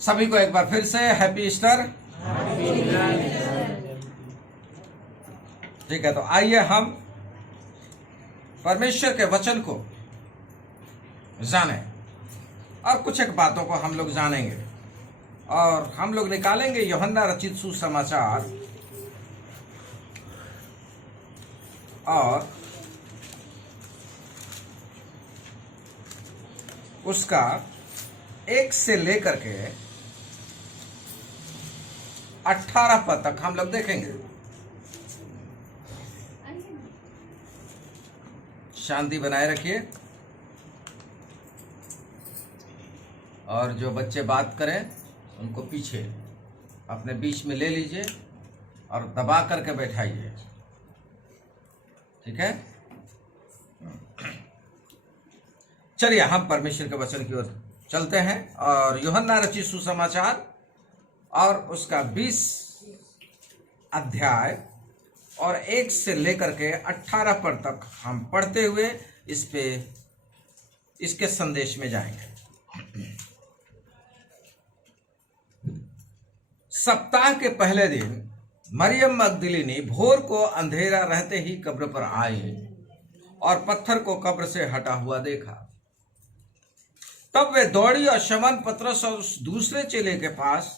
सभी को एक बार फिर से हैप्पी ईस्टर। ठीक है, तो आइए हम परमेश्वर के वचन को जानें और कुछ एक बातों को हम लोग जानेंगे और हम लोग निकालेंगे यूहन्ना रचित सुसमाचार और उसका 1 से लेकर के 18 पद तक हम लोग देखेंगे। शांति बनाए रखिए और जो बच्चे बात करें उनको पीछे अपने बीच में ले लीजिए और दबा करके बैठाइए। ठीक है, चलिए हम परमेश्वर के वचन की ओर चलते हैं और यूहन्ना रचित सुसमाचार और उसका 20 अध्याय और 1 से लेकर के 18 पद तक हम पढ़ते हुए इसके संदेश में जाएंगे। सप्ताह के पहले दिन मरियम मगदलिनी भोर को अंधेरा रहते ही कब्र पर आई और पत्थर को कब्र से हटा हुआ देखा। तब वे दौड़ी और शमौन पतरस और उस दूसरे चेले के पास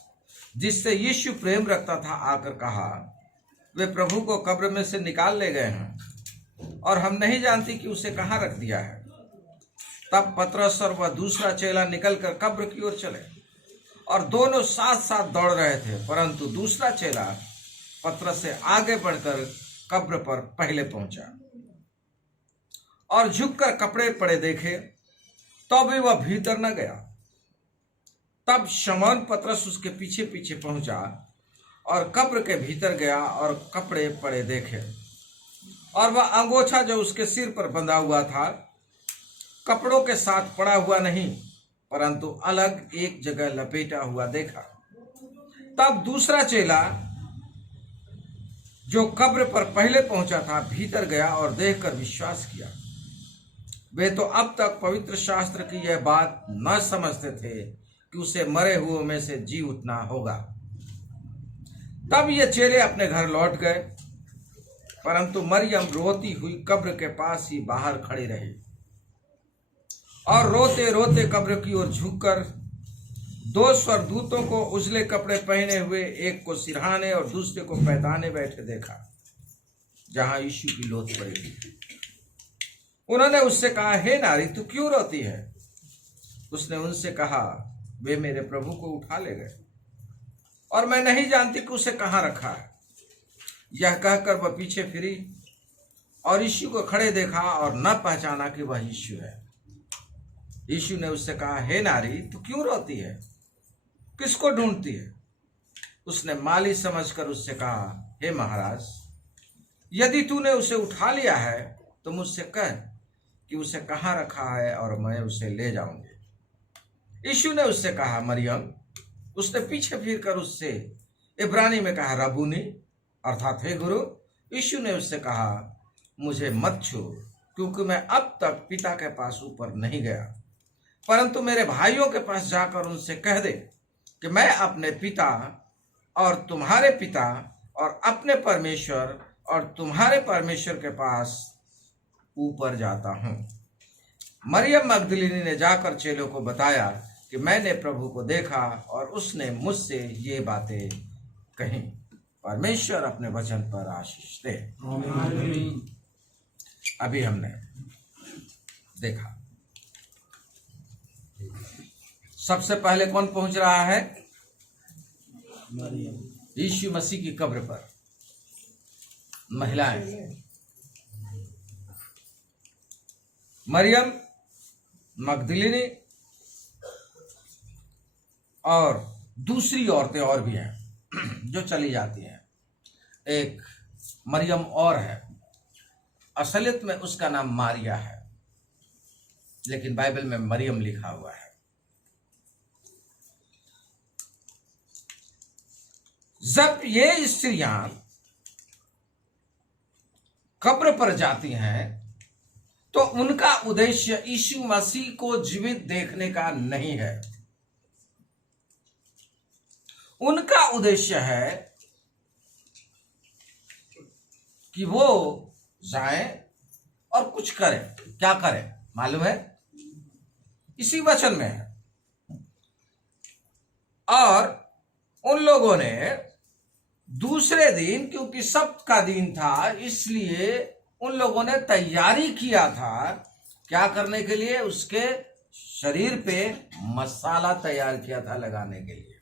जिससे यीशु प्रेम रखता था आकर कहा, वे प्रभु को कब्र में से निकाल ले गए हैं और हम नहीं जानती कि उसे कहाँ रख दिया है। तब पतरस और वह दूसरा चेला निकलकर कब्र की ओर चले और दोनों साथ साथ दौड़ रहे थे, परंतु दूसरा चेला पतरस से आगे बढ़कर कब्र पर पहले पहुंचा और झुककर कपड़े पड़े देखे, तो भी वह भीतर न गया। तब शमौन पतरस उसके पीछे पीछे पहुंचा और कब्र के भीतर गया और कपड़े पड़े देखे, और वह अंगोछा जो उसके सिर पर बंधा हुआ था कपड़ों के साथ पड़ा हुआ नहीं, परंतु अलग एक जगह लपेटा हुआ देखा। तब दूसरा चेला जो कब्र पर पहले पहुंचा था भीतर गया और देखकर विश्वास किया। वे तो अब तक पवित्र शास्त्र की यह बात न समझते थे कि उसे मरे हुओं में से जी उठना होगा। तब ये चेले अपने घर लौट गए, परंतु मरियम रोती हुई कब्र के पास ही बाहर खड़ी रही और रोते रोते कब्र की ओर झुककर 2 स्वर्गदूतों को उजले कपड़े पहने हुए, एक को सिरहाने और दूसरे को पैताने बैठे देखा जहां यीशु की लोथ पड़ी थी। उन्होंने उससे कहा, हे नारी, तू क्यों रोती है? उसने उनसे कहा, वे मेरे प्रभु को उठा ले गए और मैं नहीं जानती कि उसे कहाँ रखा है। यह कहकर वह पीछे फिरी और यीशु को खड़े देखा और न पहचाना कि वह यीशु है। यीशु ने उससे कहा, हे नारी, तू क्यों रोती है? किसको ढूंढती है? उसने माली समझकर उससे कहा, हे महाराज, यदि तूने उसे उठा लिया है तो मुझसे कह कि उसे कहाँ रखा है और मैं उसे ले जाऊंगी। यीशु ने उससे कहा, मरियम। उसने पीछे फिरकर उससे इब्रानी में कहा, रबूनी, अर्थात हे गुरु। यीशु ने उससे कहा, मुझे मत छू, क्योंकि मैं अब तक पिता के पास ऊपर नहीं गया, परंतु मेरे भाइयों के पास जाकर उनसे कह दे कि मैं अपने पिता और तुम्हारे पिता और अपने परमेश्वर और तुम्हारे परमेश्वर के पास ऊपर जाता हूं। मरियम मगदलिनी ने जाकर चेलों को बताया कि मैंने प्रभु को देखा और उसने मुझसे ये बातें कही। परमेश्वर अपने वचन पर आशीष दे। अभी हमने देखा, सबसे पहले कौन पहुंच रहा है? यीशु मसीह की कब्र पर महिलाएं, मरियम मगदलिनी और दूसरी औरतें और भी हैं जो चली जाती हैं। एक मरियम और है, असलियत में उसका नाम मारिया है, लेकिन बाइबल में मरियम लिखा हुआ है। जब ये स्त्रियां कब्र पर जाती हैं तो उनका उद्देश्य यीशु मसीह को जीवित देखने का नहीं है। उनका उद्देश्य है कि वो जाएं और कुछ करें। क्या करें मालूम है? इसी वचन में है। और उन लोगों ने दूसरे दिन, क्योंकि सब्त का दिन था, इसलिए उन लोगों ने तैयारी किया था क्या करने के लिए? उसके शरीर पे मसाला तैयार किया था लगाने के लिए।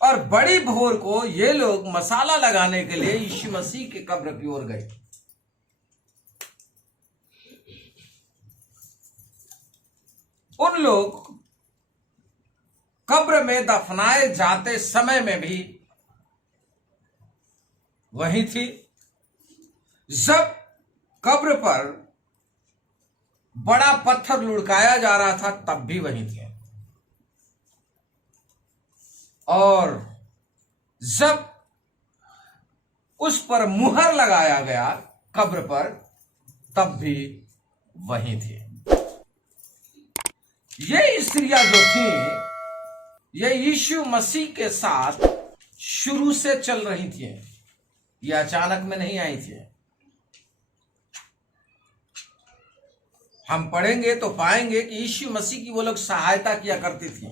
और बड़ी भोर को ये लोग मसाला लगाने के लिए यीशु मसीह के कब्र की ओर गए। उन लोग कब्र में दफनाए जाते समय में भी वही थी। जब कब्र पर बड़ा पत्थर लुढ़काया जा रहा था तब भी वही थे। और जब उस पर मुहर लगाया गया कब्र पर तब भी वही थे। ये स्त्रियां जो थी ये यीशु मसीह के साथ शुरू से चल रही थी। ये अचानक में नहीं आई थी। हम पढ़ेंगे तो पाएंगे कि यीशु मसीह की वो लोग सहायता किया करती थी,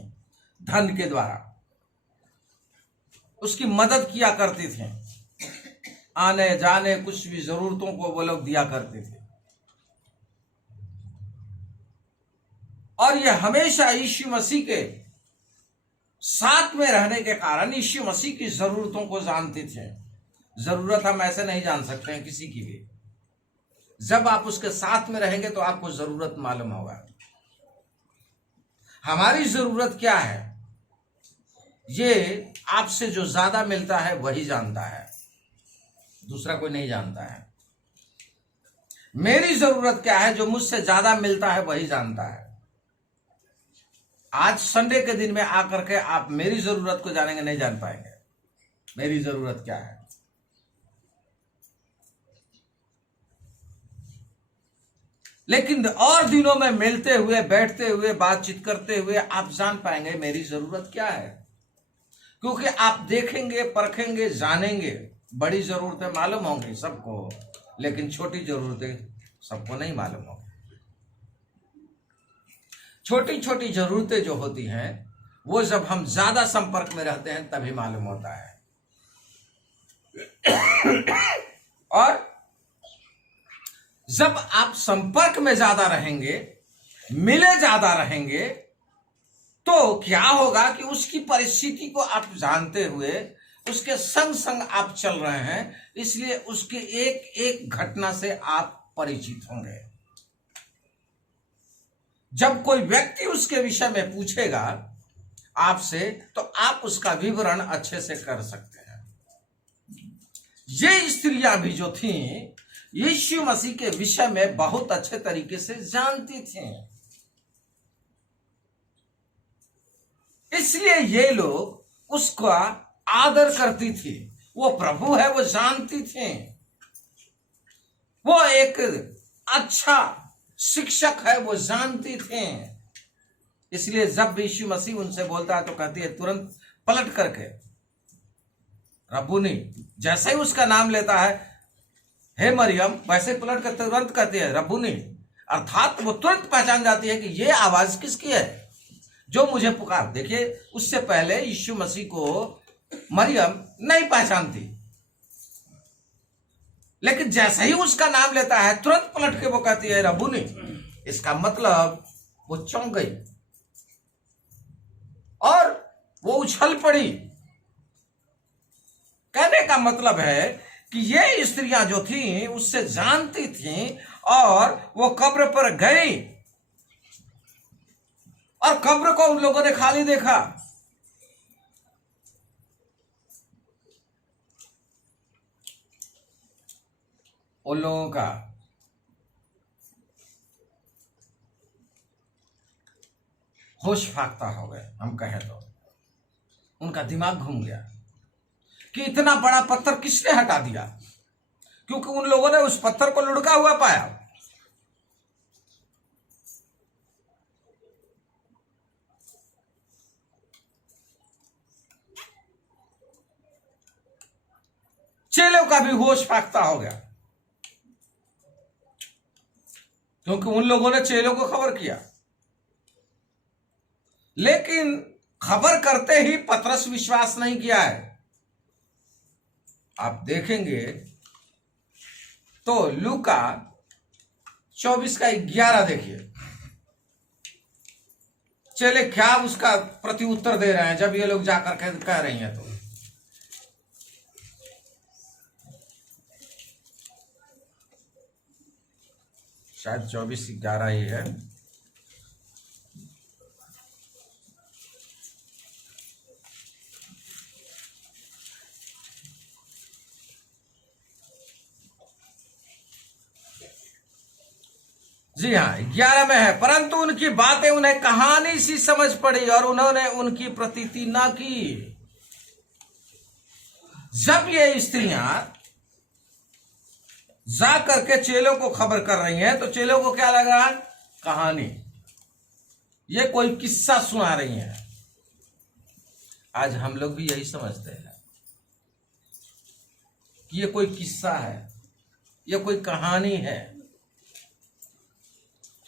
धन के द्वारा उसकी मदद किया करती थी, आने जाने कुछ भी जरूरतों को वो लोग दिया करते थे। और ये हमेशा यीशु मसीह के साथ में रहने के कारण यीशु मसीह की जरूरतों को जानते थे। जरूरत हम ऐसे नहीं जान सकते हैं किसी की भी। जब आप उसके साथ में रहेंगे तो आपको जरूरत मालूम होगा। हमारी जरूरत क्या है ये आपसे जो ज्यादा मिलता है वही जानता है, दूसरा कोई नहीं जानता है। मेरी जरूरत क्या है जो मुझसे ज्यादा मिलता है वही जानता है। आज संडे के दिन में आकर के आप मेरी जरूरत को जानेंगे नहीं जान पाएंगे मेरी जरूरत क्या है। लेकिन और दिनों में मिलते हुए, बैठते हुए, बातचीत करते हुए आप जान पाएंगे मेरी जरूरत क्या है। क्योंकि आप देखेंगे, परखेंगे, जानेंगे। बड़ी जरूरतें मालूम होंगी सबको, लेकिन छोटी जरूरतें सबको नहीं मालूम होंगी। छोटी छोटी जरूरतें जो होती हैं वो जब हम ज्यादा संपर्क में रहते हैं तभी मालूम होता है। और जब आप संपर्क में ज्यादा रहेंगे, मिले ज्यादा रहेंगे, तो क्या होगा कि उसकी परिस्थिति को आप जानते हुए उसके संग संग आप चल रहे हैं, इसलिए उसके एक एक घटना से आप परिचित होंगे। जब कोई व्यक्ति उसके विषय में पूछेगा आपसे तो आप उसका विवरण अच्छे से कर सकते हैं। ये स्त्रियां भी जो थीं यीशु मसीह के विषय में बहुत अच्छे तरीके से जानती थीं, इसलिए ये लोग उसका आदर करती थी। वो प्रभु है वो जानती थी, वो एक अच्छा शिक्षक है वो जानती थी। इसलिए जब भी यीशु मसीह उनसे बोलता है तो कहती है तुरंत पलट करके रब्बूनी। जैसे ही उसका नाम लेता है हे मरियम, वैसे पलट कर तुरंत कहती है रब्बूनी, अर्थात वो तुरंत पहचान जाती है कि ये आवाज किसकी है जो मुझे पुकार। देखिए उससे पहले यीशु मसीह को मरियम नहीं पहचानती, लेकिन जैसे ही उसका नाम लेता है तुरंत पलट के वो कहती है रब्बूनी। इसका मतलब वो चौंक गई और वो उछल पड़ी। कहने का मतलब है कि ये स्त्रियां जो थी उससे जानती थी और वो कब्र पर गई और कब्र को उन लोगों ने खाली देखा। उन लोगों का होश फाख्ता हो गए, हम कहें तो उनका दिमाग घूम गया कि इतना बड़ा पत्थर किसने हटा दिया, क्योंकि उन लोगों ने उस पत्थर को लुढ़का हुआ पाया। चेलों का भी होश फाख्ता हो गया, क्योंकि उन लोगों ने चेलों को खबर किया। लेकिन खबर करते ही पतरस विश्वास नहीं किया है। आप देखेंगे तो लूका 24:11 देखिए, चेले क्या उसका प्रति उत्तर दे रहे हैं जब ये लोग जाकर कह रही हैं। तो शायद 24:11 ही है। जी हाँ, 11 में है, परंतु उनकी बातें उन्हें कहानी सी समझ पड़ी और उन्होंने उनकी प्रतीति ना की। जब ये स्त्रियां जा करके चेलों को खबर कर रही हैं तो चेलों को क्या लगा? कहानी, ये कोई किस्सा सुना रही हैं। आज हम लोग भी यही समझते हैं कि ये कोई किस्सा है, ये कोई कहानी है।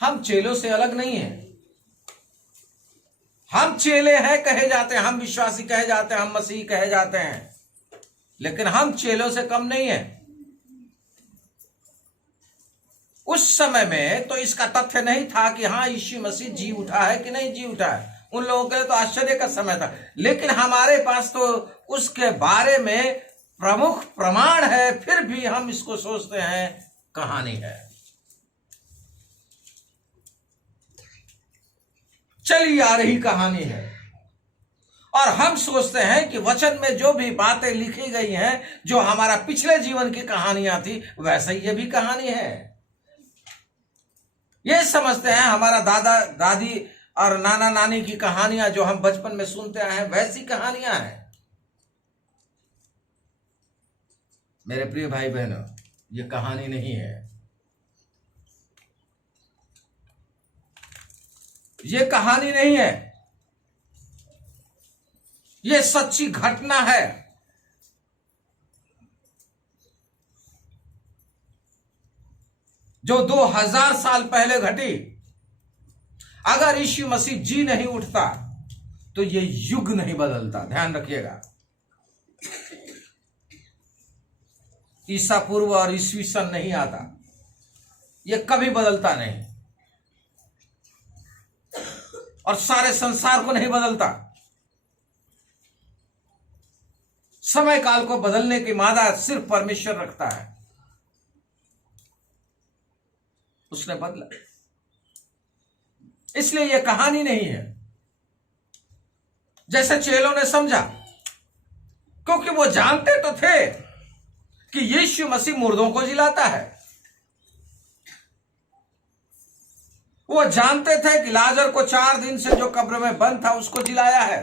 हम चेलों से अलग नहीं हैं। हम चेले हैं कहे जाते हैं, हम विश्वासी कहे जाते हैं, हम मसीही कहे जाते हैं, लेकिन हम चेलों से कम नहीं हैं। उस समय में तो इसका तथ्य नहीं था कि हाँ यीशु मसीह जी उठा है कि नहीं जी उठा है। उन लोगों के लिए तो आश्चर्य का समय था, लेकिन हमारे पास तो उसके बारे में प्रमुख प्रमाण है, फिर भी हम इसको सोचते हैं कहानी है। चली आ रही कहानी है और हम सोचते हैं कि वचन में जो भी बातें लिखी गई हैं, जो हमारा पिछले जीवन की कहानियां थी, वैसे ही ये भी कहानी है। ये समझते हैं हमारा दादा दादी और नाना नानी की कहानियां जो हम बचपन में सुनते आए हैं, वैसी कहानियां हैं। मेरे प्रिय भाई बहनों, ये कहानी नहीं है, ये कहानी नहीं है, ये सच्ची घटना है। जो 2000 साल पहले घटी। अगर यीशु मसीह जी नहीं उठता तो ये युग नहीं बदलता। ध्यान रखिएगा, ईसा पूर्व और ईस्वी सन नहीं आता, ये कभी बदलता नहीं और सारे संसार को नहीं बदलता। समय काल को बदलने की मादा सिर्फ परमेश्वर रखता है। उसने बदला, इसलिए यह कहानी नहीं है जैसे चेलों ने समझा, क्योंकि वो जानते तो थे कि यीशु मसीह मुर्दों को जिलाता है। वो जानते थे कि लाजर को 4 दिन से जो कब्र में बंद था उसको जिलाया है।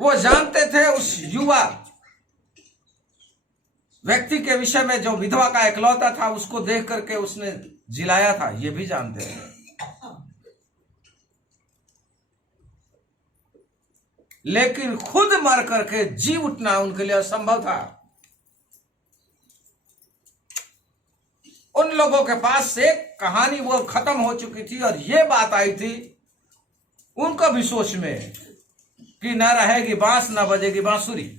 वो जानते थे उस युवा व्यक्ति के विषय में जो विधवा का इकलौता था, उसको देख करके उसने जिलाया था, ये भी जानते हैं। लेकिन खुद मर करके जी उठना उनके लिए असंभव था। उन लोगों के पास से कहानी वो खत्म हो चुकी थी और ये बात आई थी उनको भी सोच में कि न रहेगी बांस न बजेगी बांसुरी।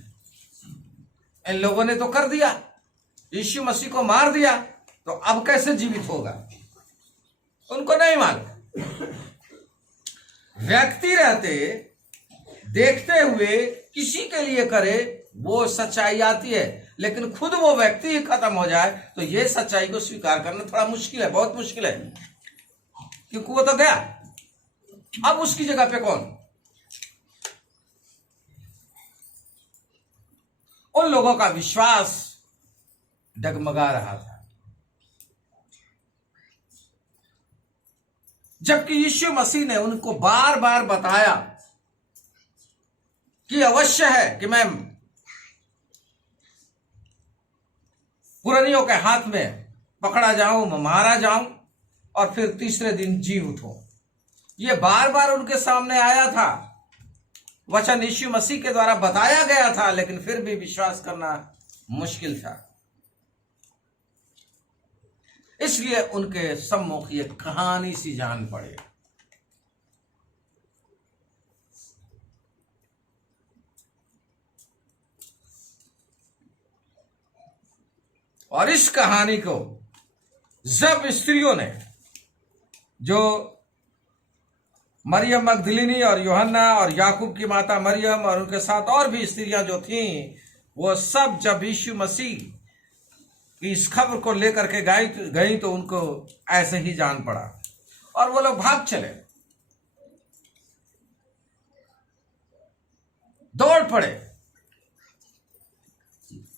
इन लोगों ने तो कर दिया, यीशु मसीह को मार दिया, तो अब कैसे जीवित होगा? उनको नहीं मालूम। व्यक्ति रहते देखते हुए किसी के लिए करे, वो सच्चाई आती है, लेकिन खुद वो व्यक्ति ही खत्म हो जाए तो ये सच्चाई को स्वीकार करना थोड़ा मुश्किल है, बहुत मुश्किल है, क्योंकि वो तो गया, अब उसकी जगह पे कौन? उन लोगों का विश्वास डगमगा रहा था, जबकि यीशु मसीह ने उनको बार बार बताया कि अवश्य है कि मैं पुरानियों के हाथ में पकड़ा जाऊं, मारा जाऊं और फिर तीसरे दिन जी उठूं। ये बार बार उनके सामने आया था। वचन यीशु मसीह के द्वारा बताया गया था, लेकिन फिर भी विश्वास करना मुश्किल था। इसलिए उनके सम्मुख ये कहानी सी जान पड़े। और इस कहानी को जब स्त्रियों ने, जो मरियम मगदलिनी और यूहन्ना और याकूब की माता मरियम और उनके साथ और भी स्त्रियां जो थीं, वो सब जब यीशु मसीह की इस खबर को लेकर के गई तो उनको ऐसे ही जान पड़ा और वो लोग भाग चले, दौड़ पड़े।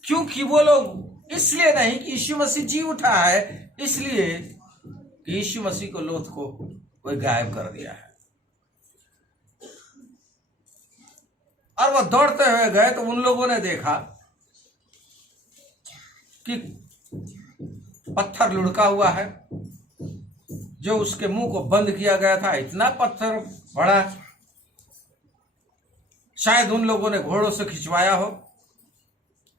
क्योंकि वो लोग इसलिए नहीं कि यीशु मसीह जी उठा है, इसलिए कि यीशु मसीह को लोथ को कोई गायब कर दिया है। और वो दौड़ते हुए गए तो उन लोगों ने देखा कि पत्थर लुढ़का हुआ है, जो उसके मुंह को बंद किया गया था। इतना पत्थर बड़ा, शायद उन लोगों ने घोड़ों से खिंचवाया हो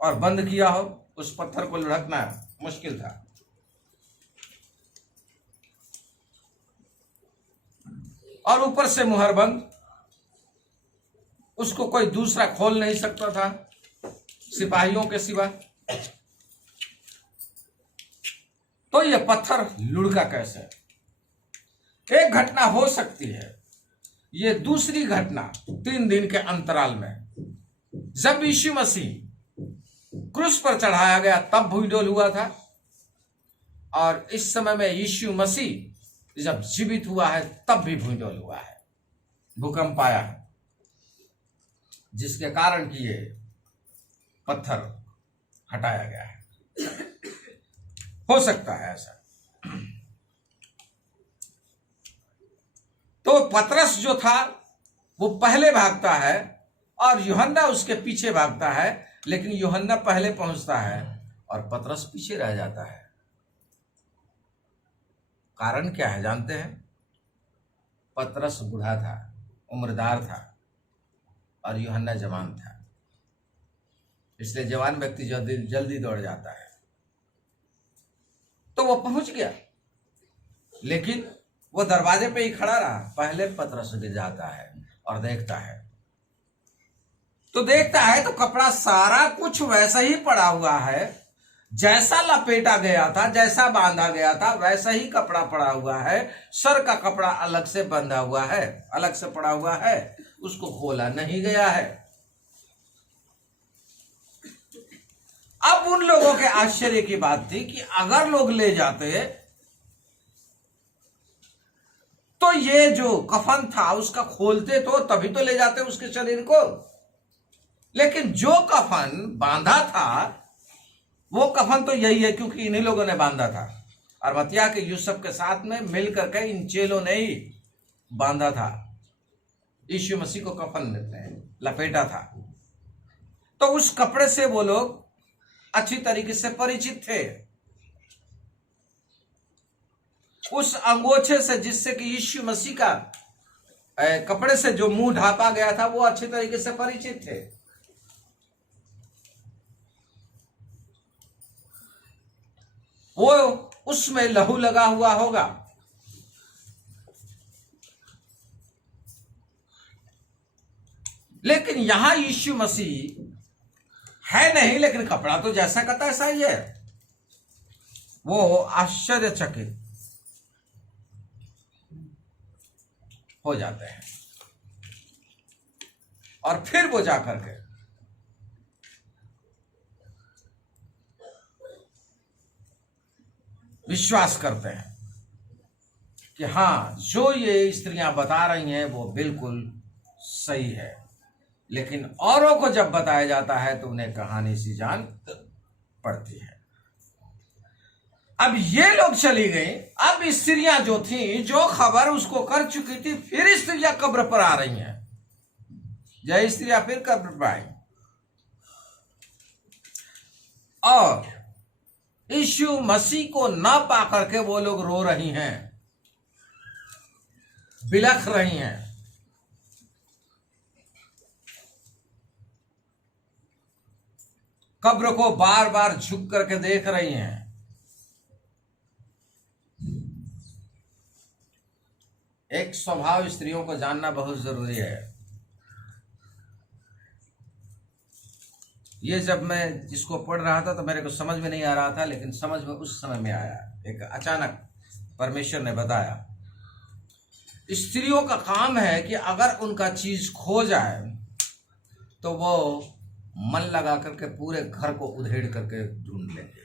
और बंद किया हो। उस पत्थर को लुढ़कना मुश्किल था। और ऊपर से मुहर बंद, उसको कोई दूसरा खोल नहीं सकता था सिपाहियों के सिवा। तो यह पत्थर लुढ़का कैसे? एक घटना हो सकती है, यह दूसरी घटना 3 दिन के अंतराल में, जब यीशु मसीह क्रूस पर चढ़ाया गया तब भूडोल हुआ था। और इस समय में यीशु मसीह जब जीवित हुआ है तब भी भूडोल हुआ है, भूकंप आया है, जिसके कारण कि ये पत्थर हटाया गया है। हो सकता है ऐसा। तो पतरस जो था वो पहले भागता है और यूहन्ना उसके पीछे भागता है, लेकिन यूहन्ना पहले पहुंचता है और पतरस पीछे रह जाता है। कारण क्या है जानते हैं? पतरस बूढ़ा था, उम्रदार था और यूहन्ना जवान था। इसलिए जवान व्यक्ति जल्दी दौड़ जाता है। तो वो पहुंच गया, लेकिन वो दरवाजे पे ही खड़ा रहा। पहले पतरस गिर जाता है और देखता है, तो देखता है तो कपड़ा सारा कुछ वैसा ही पड़ा हुआ है, जैसा लपेटा गया था, जैसा बांधा गया था, वैसा ही कपड़ा पड़ा हुआ है। सर का कपड़ा अलग से बंधा हुआ है, अलग से पड़ा हुआ है, उसको खोला नहीं गया है। अब उन लोगों के आश्चर्य की बात थी कि अगर लोग ले जाते तो ये जो कफन था उसका खोलते तो तभी तो ले जाते उसके शरीर को। लेकिन जो कफन बांधा था वो कफन तो यही है, क्योंकि इन्हीं लोगों ने बांधा था। अरमतिया के यूसुफ के साथ में मिलकर के इन चेलों ने ही बांधा था, यीशु मसीह को कफन में लपेटा था। तो उस कपड़े से वो लोग अच्छी तरीके से परिचित थे, उस अंगोछे से जिससे कि यीशु मसीह का कपड़े से जो मुंह ढांपा गया था वो अच्छी तरीके से परिचित थे। वो उसमें लहू लगा हुआ होगा, लेकिन यहां यीशु मसीह है नहीं, लेकिन कपड़ा तो जैसा का तैसा ही है। वो आश्चर्यचकित हो जाते हैं और फिर वो जाकर के विश्वास करते हैं कि हाँ, जो ये स्त्रियां बता रही हैं वो बिल्कुल सही है। लेकिन औरों को जब बताया जाता है तो उन्हें कहानी सी जान पड़ती है। अब ये लोग चली गई। अब स्त्रियां जो थी, जो खबर उसको कर चुकी थी, फिर स्त्रियां कब्र पर आ रही हैं। जय स्त्रियां फिर कब्र पर आई और यीशु मसीह को न पाकर के वो लोग रो रही हैं, बिलख रही हैं। कब्र को बार बार झुक करके देख रही हैं। एक स्वभाव स्त्रियों को जानना बहुत जरूरी है। ये जब मैं इसको पढ़ रहा था तो मेरे को समझ में नहीं आ रहा था, लेकिन समझ में उस समय में आया। एक अचानक परमेश्वर ने बताया, स्त्रियों का काम है कि अगर उनका चीज खो जाए तो वो मन लगा करके पूरे घर को उधेड़ करके ढूंढ लेंगे।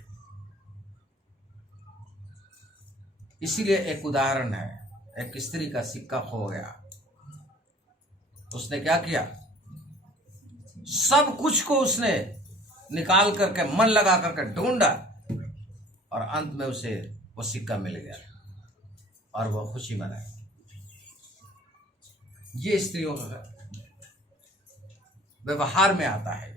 इसीलिए एक उदाहरण है, एक स्त्री का सिक्का खो गया। उसने क्या किया, सब कुछ को उसने निकाल करके मन लगा करके ढूंढा और अंत में उसे वो सिक्का मिल गया और वो खुशी मनाई। ये स्त्रियों का व्यवहार में आता है।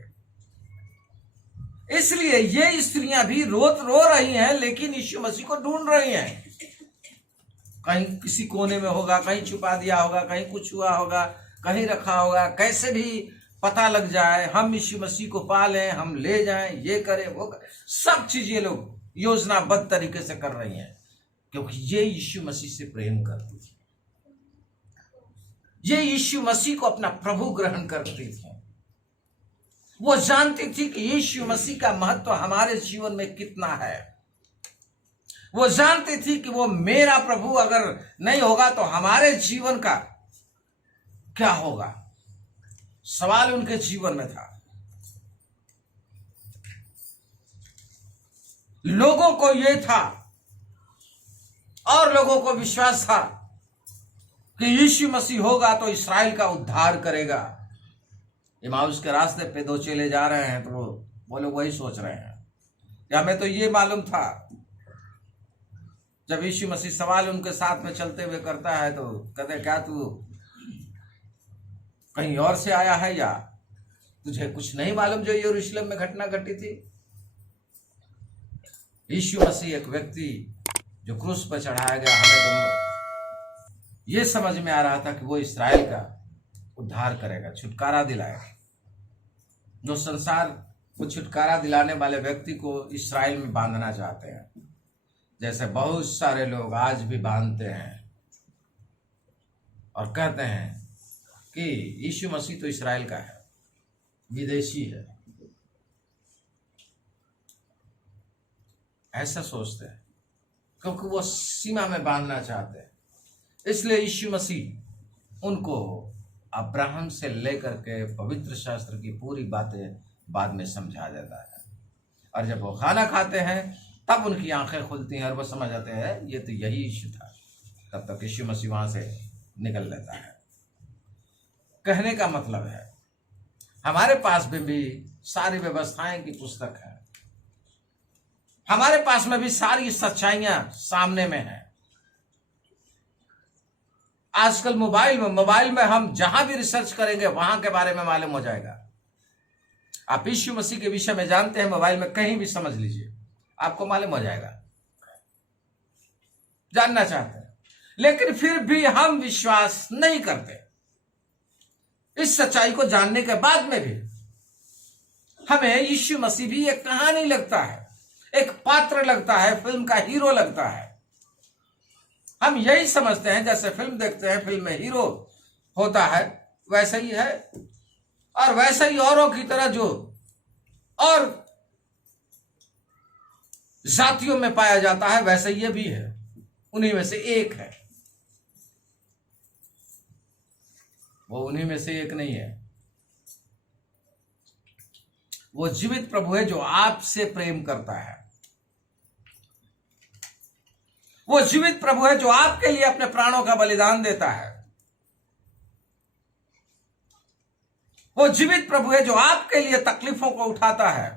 इसलिए ये स्त्रियां भी रो रही हैं, लेकिन यीशु मसीह को ढूंढ रही हैं। कहीं किसी कोने में होगा, कहीं छुपा दिया होगा, कहीं कुछ हुआ होगा, कहीं रखा होगा, कैसे भी पता लग जाए, हम यीशु मसीह को पालें, हम ले जाएं, ये करें वो करें। सब चीज ये लोग योजनाबद्ध तरीके से कर रही हैं, क्योंकि ये यीशु मसीह से प्रेम करती थी, ये यीशु मसीह को अपना प्रभु ग्रहण करती थी। वो जानती थी कि यीशु मसीह का महत्व हमारे जीवन में कितना है। वो जानती थी कि वो मेरा प्रभु अगर नहीं होगा तो हमारे जीवन का क्या होगा। सवाल उनके जीवन में था। लोगों को ये था और लोगों को विश्वास था कि यीशु मसीह होगा तो इस्राएल का उद्धार करेगा। इमाउस के रास्ते पे दो चेले जा रहे हैं तो वो लोग वही सोच रहे हैं। या हमें तो ये मालूम था, जब यीशु मसीह सवाल उनके साथ में चलते हुए करता है तो कहते क्या तू कहीं और से आया है या तुझे कुछ नहीं मालूम जो यरूशलेम में घटना घटी थी। यीशु मसीह एक व्यक्ति जो क्रूस पर चढ़ाया गया, हमें तो ये समझ में आ रहा था कि वो इस्राएल का उद्धार करेगा, छुटकारा दिलाएगा। जो संसार को छुटकारा दिलाने वाले व्यक्ति को इस्राएल में बांधना चाहते हैं, जैसे बहुत सारे लोग आज भी बांधते हैं और कहते हैं कि यीशु मसीह तो इस्राएल का है, विदेशी है, ऐसा सोचते हैं क्योंकि वो सीमा में बांधना चाहते हैं। इसलिए यीशु मसीह उनको अब्राहम से लेकर के पवित्र शास्त्र की पूरी बातें बाद में समझा देता है, और जब वो खाना खाते हैं तब उनकी आंखें खुलती हैं और वो समझ जाते हैं ये तो यही यीशु था। तब तक यीशु मसीह वहां से निकल लेता है। कहने का मतलब है हमारे पास भी सारी व्यवस्थाएं की पुस्तक है, हमारे पास में भी सारी सच्चाइयां सामने में है। आजकल मोबाइल में हम जहां भी रिसर्च करेंगे वहां के बारे में मालूम हो जाएगा। आप यीशु मसीह के विषय में जानते हैं, मोबाइल में कहीं भी समझ लीजिए, आपको मालूम हो जाएगा। जानना चाहते हैं लेकिन फिर भी हम विश्वास नहीं करते। इस सच्चाई को जानने के बाद में भी हमें यीशु मसीह भी एक कहानी लगता है, एक पात्र लगता है, फिल्म का हीरो लगता है। हम यही समझते हैं, जैसे फिल्म देखते हैं, फिल्म में हीरो होता है वैसा ही है, और वैसे ही औरों की तरह जो और जातियों में पाया जाता है वैसे ये भी है, उन्हीं में से एक है। वो उन्हीं में से एक नहीं है, वो जीवित प्रभु है जो आपसे प्रेम करता है। वो जीवित प्रभु है जो आपके लिए अपने प्राणों का बलिदान देता है। वो जीवित प्रभु है जो आपके लिए तकलीफों को उठाता है।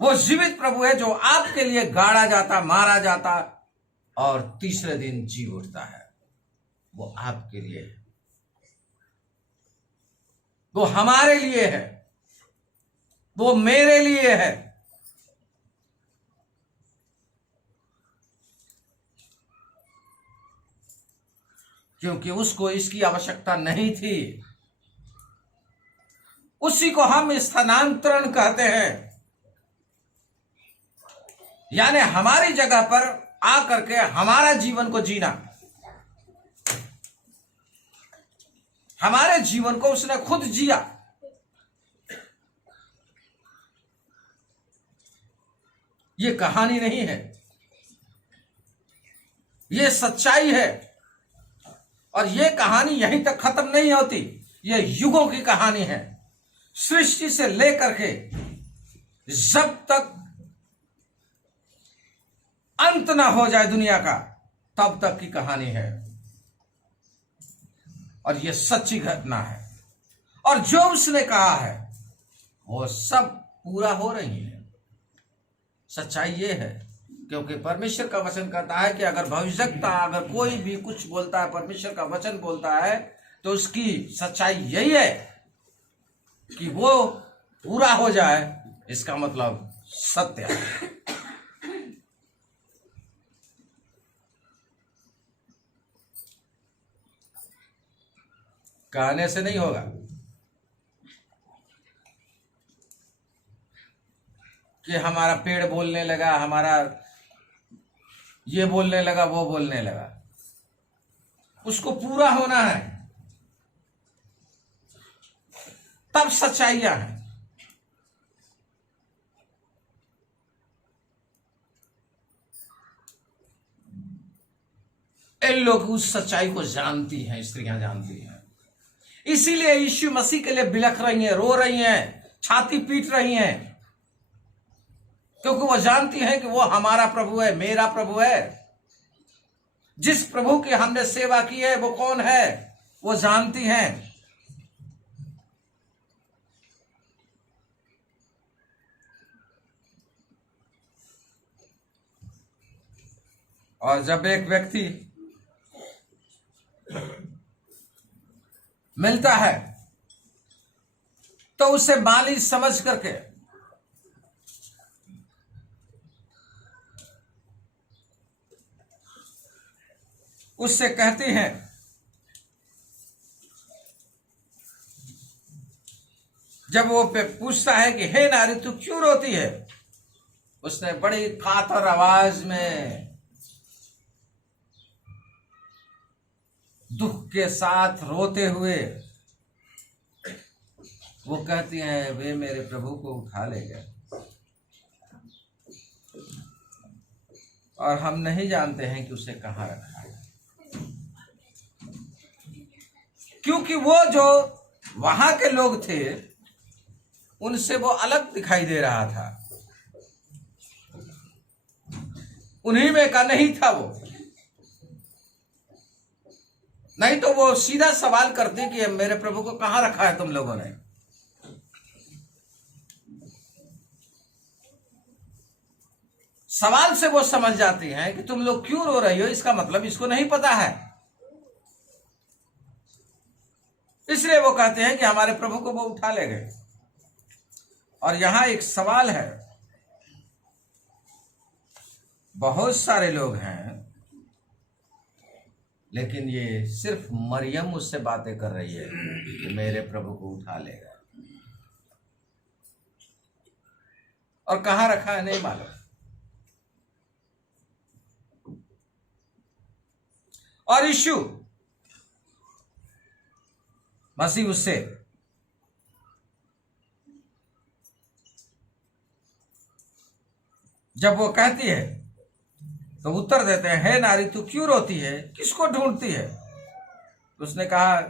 वो जीवित प्रभु है जो आपके लिए गाड़ा जाता, मारा जाता और तीसरे दिन जी उठता है। वो आपके लिए है, वो हमारे लिए है, वो मेरे लिए है। क्योंकि उसको इसकी आवश्यकता नहीं थी, उसी को हम स्थानांतरण कहते हैं। यानी हमारी जगह पर आकर के हमारा जीवन को जीना, हमारे जीवन को उसने खुद जिया। ये कहानी नहीं है, ये सच्चाई है। और ये कहानी यहीं तक खत्म नहीं होती, ये युगों की कहानी है। सृष्टि से लेकर के जब तक अंत ना हो जाए दुनिया का, तब तक की कहानी है। और ये सच्ची घटना है, और जो उसने कहा है वो सब पूरा हो रही है। सच्चाई ये है, क्योंकि परमेश्वर का वचन कहता है कि अगर भविष्यवक्ता, अगर कोई भी कुछ बोलता है, परमेश्वर का वचन बोलता है, तो उसकी सच्चाई यही है कि वो पूरा हो जाए। इसका मतलब सत्य है। कहने से नहीं होगा कि हमारा पेड़ बोलने लगा, हमारा ये बोलने लगा, वो बोलने लगा। उसको पूरा होना है, तब सच्चाइयां हैं। इन लोग उस सच्चाई को जानती हैं, स्त्रियां जानती हैं। इसीलिए यीशु मसीह के लिए बिलख रही हैं, रो रही हैं, छाती पीट रही हैं, क्योंकि वो जानती हैं कि वो हमारा प्रभु है, मेरा प्रभु है। जिस प्रभु की हमने सेवा की है वो कौन है, वो जानती हैं। और जब एक व्यक्ति मिलता है तो उसे माली समझ करके उससे कहती हैं, जब वो पूछता है कि हे नारी तू क्यों रोती है, उसने बड़ी कातर आवाज में दुख के साथ रोते हुए वो कहती हैं, वे मेरे प्रभु को उठा ले गए और हम नहीं जानते हैं कि उसे कहां रखा है। क्योंकि वो जो वहां के लोग थे उनसे वो अलग दिखाई दे रहा था, उन्हीं में का नहीं था वो। नहीं तो वो सीधा सवाल करते कि मेरे प्रभु को कहां रखा है तुम लोगों ने। सवाल से वो समझ जाती हैं कि तुम लोग क्यों रो रही हो, इसका मतलब इसको नहीं पता है। इसलिए वो कहते हैं कि हमारे प्रभु को वो उठा ले गए। और यहां एक सवाल है, बहुत सारे लोग हैं लेकिन ये सिर्फ मरियम उससे बातें कर रही है कि मेरे प्रभु को उठा लेगा, और कहां रखा है नहीं मालूम। और यीशु मसीह उससे जब वो कहती है तो उत्तर देते हैं, हे नारी तू क्यों रोती है, किसको ढूंढती है। उसने कहा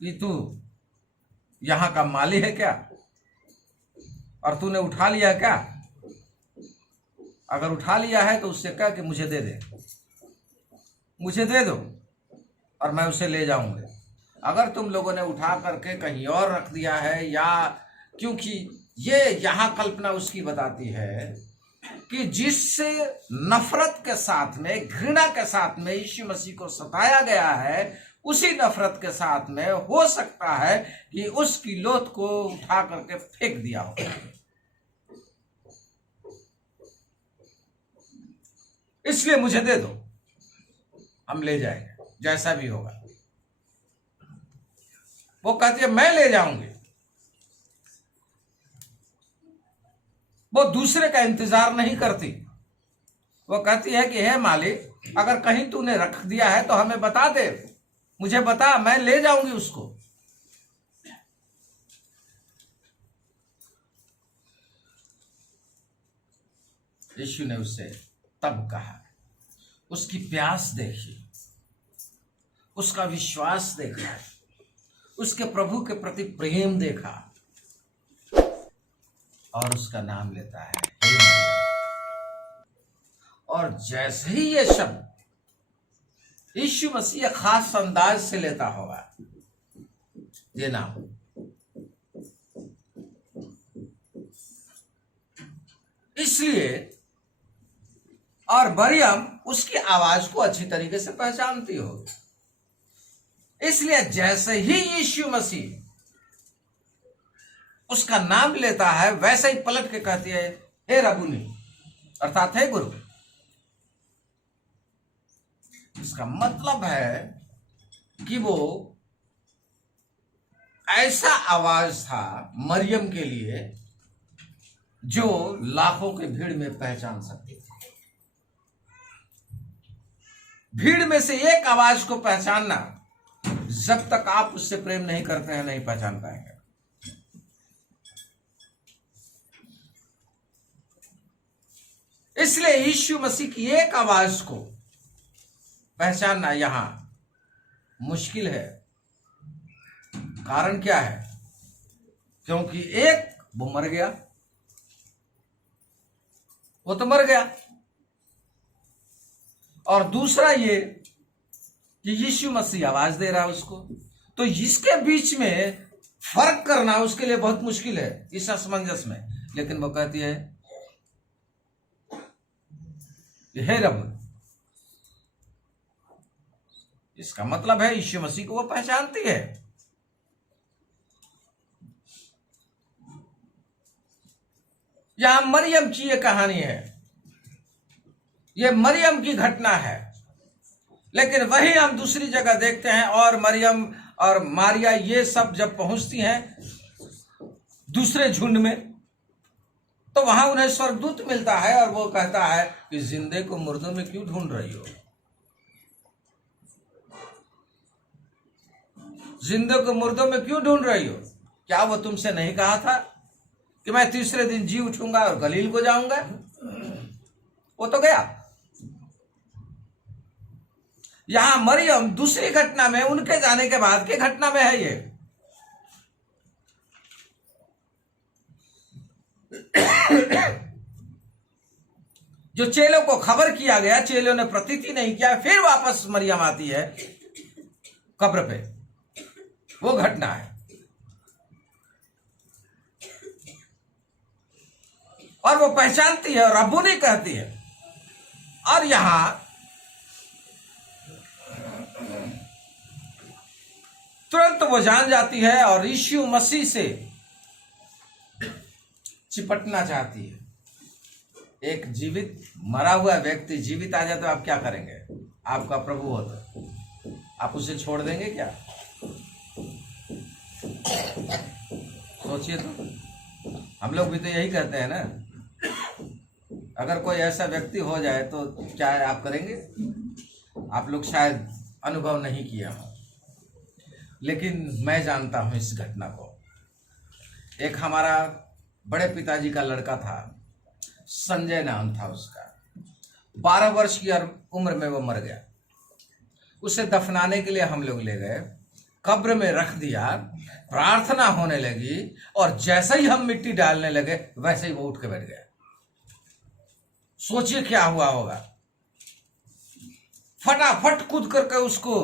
कि तू यहां का माली है क्या, और तूने उठा लिया क्या। अगर उठा लिया है तो उससे कह कि मुझे दे दे, मुझे दे दो और मैं उसे ले जाऊंगा। अगर तुम लोगों ने उठा करके कहीं और रख दिया है, या क्योंकि ये यहां कल्पना उसकी बताती है कि जिससे नफरत के साथ में, घृणा के साथ में यीशु मसीह को सताया गया है, उसी नफरत के साथ में हो सकता है कि उसकी लोथ को उठा करके फेंक दिया हो। इसलिए मुझे दे दो, हम ले जाएंगे जैसा भी होगा। वो कहती है मैं ले जाऊंगी। वो दूसरे का इंतजार नहीं करती। वो कहती है कि हे मालिक, अगर कहीं तूने रख दिया है तो हमें बता दे, मुझे बता, मैं ले जाऊंगी उसको। यीशु ने उससे तब कहा, उसकी प्यास देखी, उसका विश्वास देखा, उसके प्रभु के प्रति प्रेम देखा और उसका नाम लेता है, हे मरियम। और जैसे ही ये शब्द यीशु मसीह खास अंदाज से लेता होगा ये नाम, इसलिए, और मरियम उसकी आवाज को अच्छी तरीके से पहचानती हो, इसलिए जैसे ही यीशु मसीह उसका नाम लेता है वैसे ही पलट के कहती है, हे रबुनी, अर्थात हे गुरु। इसका मतलब है कि वो ऐसा आवाज था मरियम के लिए जो लाखों की भीड़ में पहचान सकती थी। भीड़ में से एक आवाज को पहचानना, जब तक आप उससे प्रेम नहीं करते हैं नहीं पहचान पाएंगे। इसलिए यीशु मसीह की एक आवाज को पहचानना यहां मुश्किल है। कारण क्या है? क्योंकि एक, वो मर गया, वो तो मर गया, और दूसरा ये कि यीशु मसीह आवाज दे रहा है उसको। तो इसके बीच में फर्क करना उसके लिए बहुत मुश्किल है इस असमंजस में। लेकिन वो कहती है, हे रब। इसका मतलब है यीशु मसीह को वो पहचानती है। यहां मरियम की ये कहानी है, ये मरियम की घटना है। लेकिन वही हम दूसरी जगह देखते हैं, और मरियम और मारिया ये सब जब पहुंचती हैं दूसरे झुंड में, तो वहां उन्हें स्वर्गदूत मिलता है और वो कहता है कि जिंदे को मुर्दों में क्यों ढूंढ रही हो? जिंदे को मुर्दों में क्यों ढूंढ रही हो? क्या वो तुमसे नहीं कहा था कि मैं तीसरे दिन जी उठूंगा और गलील को जाऊंगा? वो तो गया। यहां मरियम दूसरी घटना में, उनके जाने के बाद की घटना में है ये। जो चेलों को खबर किया गया, चेलों ने प्रतीति नहीं किया, फिर वापस मरियम आती है कब्र पे, वो घटना है। और वो पहचानती है और रब्बुनी कहती है। और यहां तुरंत वो जान जाती है और यीशु मसीह से चिपटना चाहती है। एक जीवित मरा हुआ व्यक्ति जीवित आ जाए तो आप क्या करेंगे? आपका प्रभु हो तो आप उसे छोड़ देंगे क्या? सोचिए तो। हम लोग भी तो यही कहते हैं ना, अगर कोई ऐसा व्यक्ति हो जाए तो क्या आप करेंगे? आप लोग शायद अनुभव नहीं किया हो, लेकिन मैं जानता हूं इस घटना को। एक हमारा बड़े पिताजी का लड़का था, संजय नाम था उसका। 12 वर्ष की उम्र में वो मर गया। उसे दफनाने के लिए हम लोग ले गए, कब्र में रख दिया, प्रार्थना होने लगी, और जैसे ही हम मिट्टी डालने लगे वैसे ही वो उठ के बैठ गया। सोचिए क्या हुआ होगा। फटाफट कूद करके उसको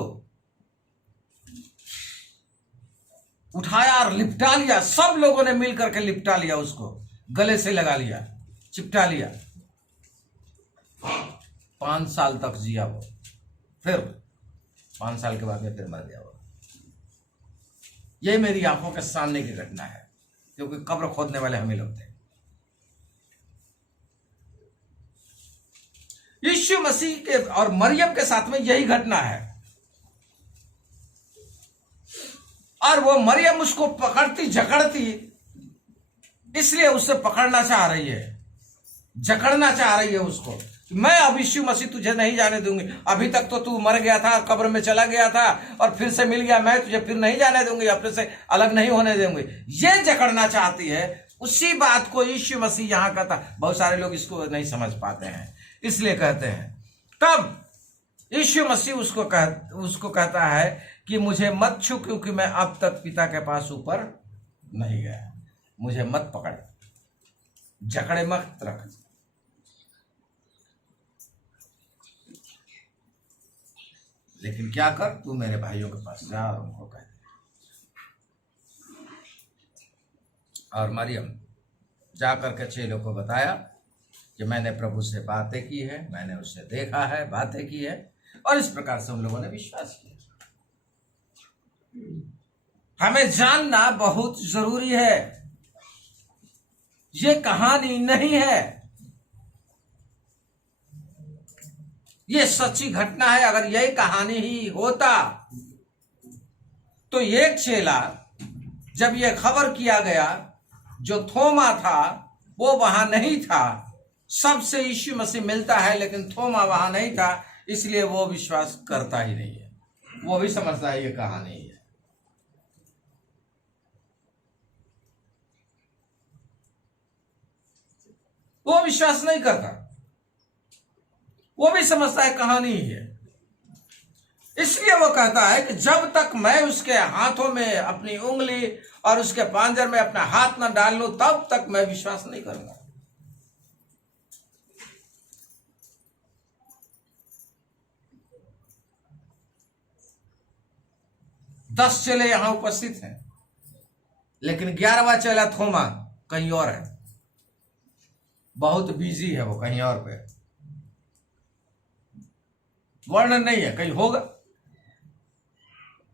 उठाया और लिपटा लिया। सब लोगों ने मिल करके लिपटा लिया, उसको गले से लगा लिया, चिपटा लिया। 5 साल तक जिया वो, फिर 5 साल के बाद में फिर मर गया वो। ये मेरी आंखों के सामने की घटना है, क्योंकि कब्र खोदने वाले हम ही लोग थे। यीशु मसीह के और मरियम के साथ में यही घटना है। और वो मरियम उसको पकड़ती जकड़ती, इसलिए उससे पकड़ना चाह रही है, जकड़ना चाह रही है उसको। मैं अब यीशु मसीह तुझे नहीं जाने दूंगी, अभी तक तो तू मर गया था, कब्र में चला गया था और फिर से मिल गया, मैं तुझे फिर नहीं जाने दूंगी, अपने से अलग नहीं होने दूंगी, ये जकड़ना चाहती है। उसी बात को यीशु मसीह यहां कहता। बहुत सारे लोग इसको नहीं समझ पाते हैं, इसलिए कहते हैं। तब यीशु मसीह उसको कहता है कि मुझे मत छू, क्योंकि मैं अब तक पिता के पास ऊपर नहीं गया, मुझे मत पकड़, जकड़े मत रख। लेकिन क्या कर, तू मेरे भाइयों के पास जा और उनको कह दे। और मरियम जाकर के चेलों को बताया कि मैंने प्रभु से बातें की है, मैंने उससे देखा है, बातें की है, और इस प्रकार से उन लोगों ने विश्वास किया। हमें जानना बहुत जरूरी है, ये कहानी नहीं है, ये सच्ची घटना है। अगर यही कहानी ही होता तो एक चेला, जब यह खबर किया गया, जो थोमा था वो वहां नहीं था, सबसे यीशु मसीह मिलता है, लेकिन थोमा वहां नहीं था, इसलिए वो विश्वास करता ही नहीं है, वो भी समझता है ये कहानी है। वो विश्वास नहीं करता, वो भी समझता है कहानी ही है। इसलिए वो कहता है कि जब तक मैं उसके हाथों में अपनी उंगली और उसके पांजर में अपना हाथ न डाल लूं, तब तक मैं विश्वास नहीं करूंगा। दस चेले यहां उपस्थित हैं, लेकिन 11वां चेला थोमा कहीं और है, बहुत बिजी है, वो कहीं और पे, वर्णन नहीं है, कहीं होगा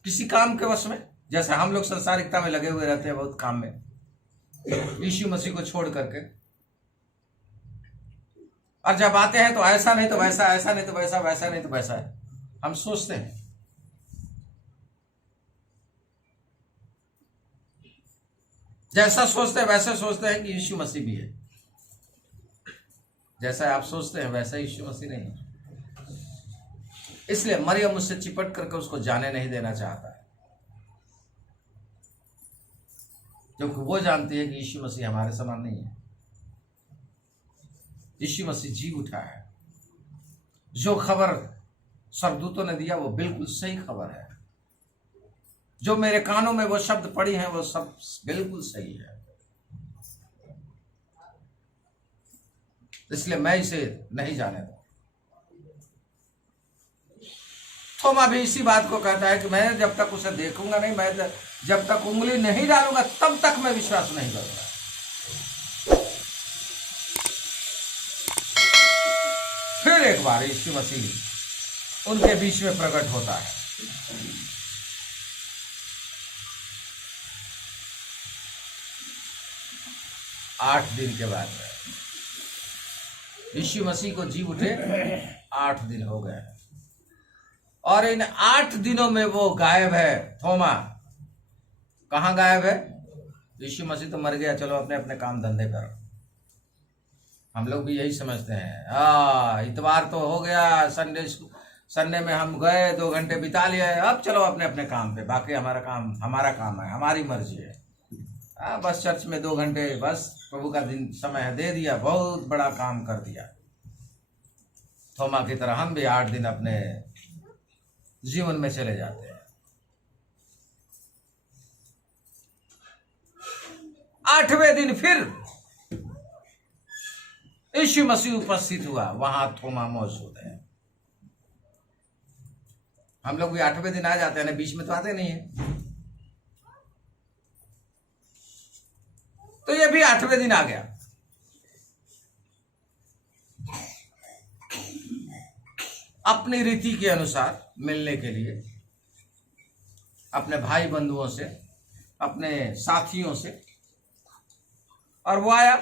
किसी काम के वश में। जैसे हम लोग संसारिकता में लगे हुए रहते हैं बहुत काम में, यीशु मसीह को छोड़ करके, और जब आते हैं तो ऐसा नहीं तो वैसा, ऐसा नहीं तो वैसा, वैसा नहीं तो वैसा है, हम सोचते हैं। जैसा सोचते हैं वैसे सोचते हैं कि यीशु मसीह भी है, जैसा आप सोचते हैं वैसा यीशु मसीह नहीं है। इसलिए मरियम उससे चिपट करके उसको जाने नहीं देना चाहता है, क्योंकि वो जानती है कि यीशु मसीह हमारे समान नहीं है। यीशु मसीह जी उठा है। जो खबर स्वर्गदूतों ने दिया वो बिल्कुल सही खबर है, जो मेरे कानों में वो शब्द पड़ी हैं वो सब बिल्कुल सही है। इसलिए मैं इसे नहीं जाने दूं। थोमा भी इसी बात को कहता है कि मैं जब तक उसे देखूंगा नहीं, मैं जब तक उंगली नहीं डालूंगा तब तक मैं विश्वास नहीं करूंगा। फिर एक बार यीशु मसीह उनके बीच में प्रकट होता है। आठ दिन के बाद यीशु मसीह को जी उठे 8 दिन हो गए, और इन 8 दिनों में वो गायब है। थोमा कहाँ गायब है? यीशु मसीह तो मर गया, चलो अपने अपने काम धंधे करो। हम लोग भी यही समझते हैं, इतवार तो हो गया, संडे में हम गए, 2 घंटे बिता लिए, अब चलो अपने अपने काम पे, बाकी हमारा काम है, हमारी मर्जी है। बस चर्च में 2 घंटे, बस प्रभु का दिन समय दे दिया, बहुत बड़ा काम कर दिया। थोमा की तरह हम भी 8 दिन अपने जीवन में चले जाते हैं। 8वें दिन फिर यीशु मसीह उपस्थित हुआ, वहां थोमा मौजूद है। हम लोग भी 8वें दिन आ जाते हैं ना, बीच में तो आते नहीं है। तो ये भी 8वें दिन आ गया। अपनी रीति के अनुसार मिलने के लिए, अपने भाई बंधुओं से, अपने साथियों से, और वो आया।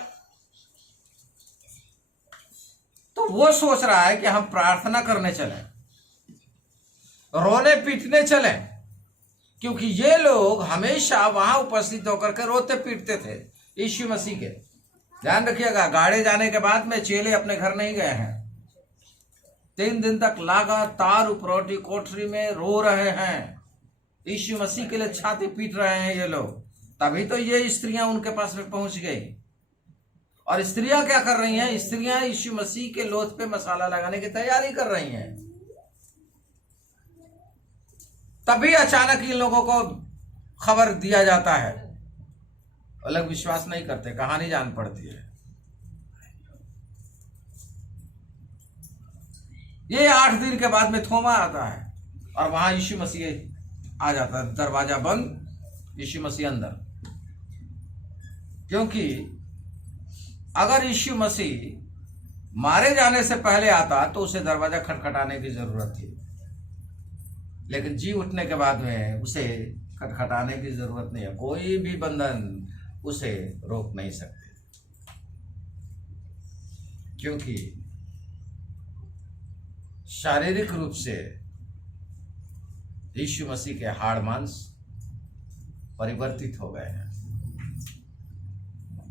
तो वो सोच रहा है कि हम प्रार्थना करने चलें, रोने पीटने चलें, क्योंकि ये लोग हमेशा वहां उपस्थित होकर के रोते पीटते थे यीशु मसीह के। ध्यान रखिएगा, गाड़े जाने के बाद में चेले अपने घर नहीं गए हैं। 3 दिन तक लगातार उपरोटी कोठरी में रो रहे हैं, यीशु मसीह के लिए छाती पीट रहे हैं ये लोग। तभी तो ये स्त्रियां उनके पास में पहुंच गई। और स्त्रियां क्या कर रही हैं? स्त्रियां यीशु मसीह के लोथ पे मसाला लगाने की तैयारी कर रही हैं। तभी अचानक इन लोगों को खबर दिया जाता है। अलग विश्वास नहीं करते, कहानी जान पड़ती है। ये 8 दिन के बाद में थोमा आता है और वहां यीशु मसीह आ जाता है। दरवाजा बंद, यीशु मसीह अंदर। क्योंकि अगर यीशु मसीह मारे जाने से पहले आता तो उसे दरवाजा खटखटाने की जरूरत थी, लेकिन जी उठने के बाद में उसे खटखटाने की जरूरत नहीं है। कोई भी बंधन उसे रोक नहीं सकते, क्योंकि शारीरिक रूप से यीशु मसीह के हाड़ मांस परिवर्तित हो गए हैं,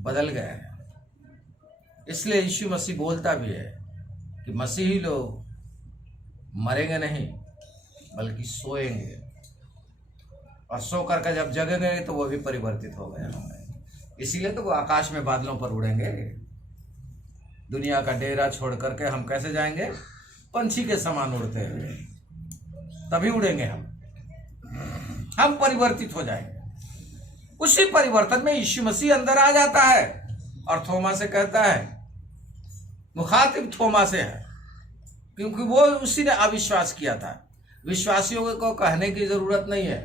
बदल गए हैं। इसलिए यीशु मसीह बोलता भी है कि मसीही लोग मरेंगे नहीं बल्कि सोएंगे, और सो करके जब जगेंगे तो वो भी परिवर्तित हो गए होंगे। इसीलिए तो वो आकाश में बादलों पर उड़ेंगे। दुनिया का डेरा छोड़ करके हम कैसे जाएंगे? पंछी के समान उड़ते हुए, तभी उड़ेंगे हम परिवर्तित हो जाएंगे। उसी परिवर्तन में यीशु मसीह अंदर आ जाता है और थोमा से कहता है, मुखातिब थोमा से है, क्योंकि वो उसी ने अविश्वास किया था। विश्वासियों को कहने की जरूरत नहीं है।